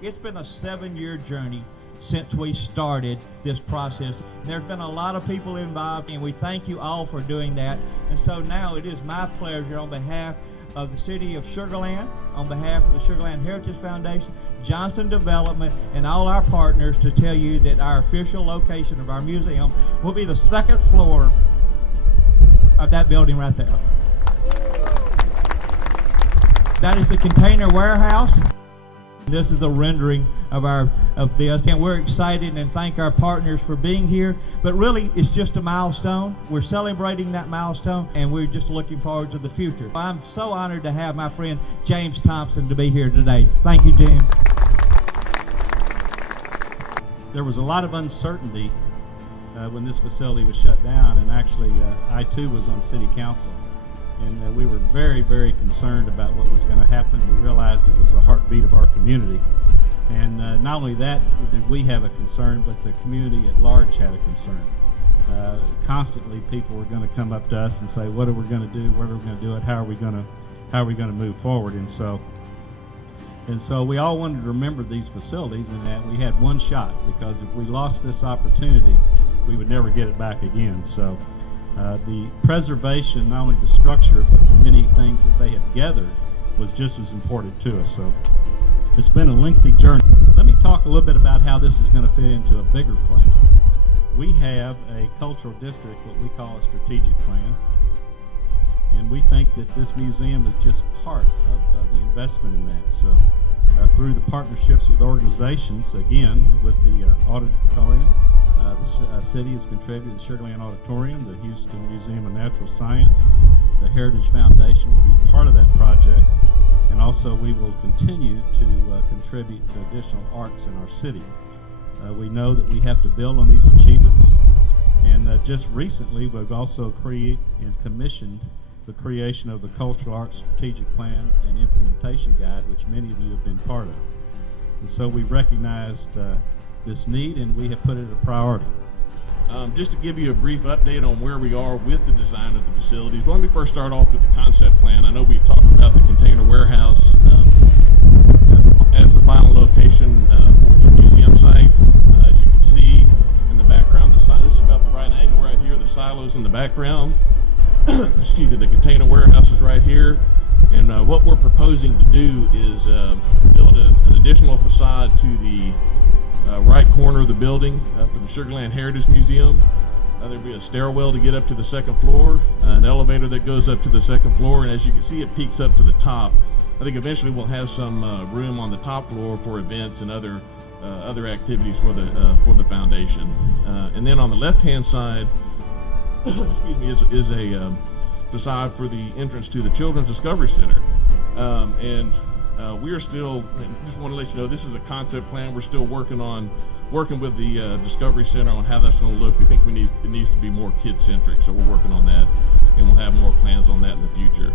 It's been a 7-year journey since we started this process. There's been a lot of people involved, and we thank you all for doing that. And so now it is my pleasure, on behalf of the City of Sugar Land, on behalf of the Sugar Land Heritage Foundation, Johnson Development, and all our partners, to tell you that our official location of our museum will be the second floor of that building right there. That is the container warehouse. This is a rendering of this, and we're excited and thank our partners for being here. But really, it's just a milestone. We're celebrating that milestone, and we're just looking forward to the future. I'm so honored to have my friend James Thompson to be here today. Thank you, James. There was a lot of uncertainty when this facility was shut down, and actually I too was on city council. And we were very, very concerned about what was going to happen. We realized it was the heartbeat of our community. And not only that did we have a concern, but the community at large had a concern. Constantly people were going to come up to us and say, what are we going to do? Where are we going to do it? How are we going to move forward? And so we all wanted to remember these facilities, and that we had one shot, because if we lost this opportunity, we would never get it back again. So the preservation, not only the structure, but the many things that they have gathered, was just as important to us. So it's been a lengthy journey. Let me talk a little bit about how this is going to fit into a bigger plan. We have a cultural district, what we call a strategic plan, and we think that this museum is just part of the investment in that. So through the partnerships with organizations, again, with the auditorium, the city has contributed to the Sugar Land Auditorium, the Houston Museum of Natural Science. The Heritage Foundation will be part of that project, and also we will continue to contribute to additional arts in our city. We know that we have to build on these achievements, and just recently we've also created and commissioned the creation of the Cultural Arts Strategic Plan and Implementation Guide, which many of you have been part of. And so we recognized this need, and we have put it a priority. Just to give you a brief update on where we are with the design of the facilities, let me first start off with the concept plan. I know we talked about the container warehouse as the final location for the museum site. As you can see in the background, this is about the right angle right here, the silos in the background. Excuse me, the container warehouse is right here. And what we're proposing to do is build an additional facade to the right corner of the building for the Sugar Land Heritage Museum. There'll be a stairwell to get up to the second floor, an elevator that goes up to the second floor, and as you can see, it peaks up to the top. I think eventually we'll have some room on the top floor for events and other activities for the foundation. And then on the left-hand side, excuse me, is a facade for the entrance to the Children's Discovery Center. We are still, just want to let you know, this is a concept plan. We're still working with the Discovery Center on how that's going to look. We think it needs to be more kid-centric, so we're working on that, and we'll have more plans on that in the future.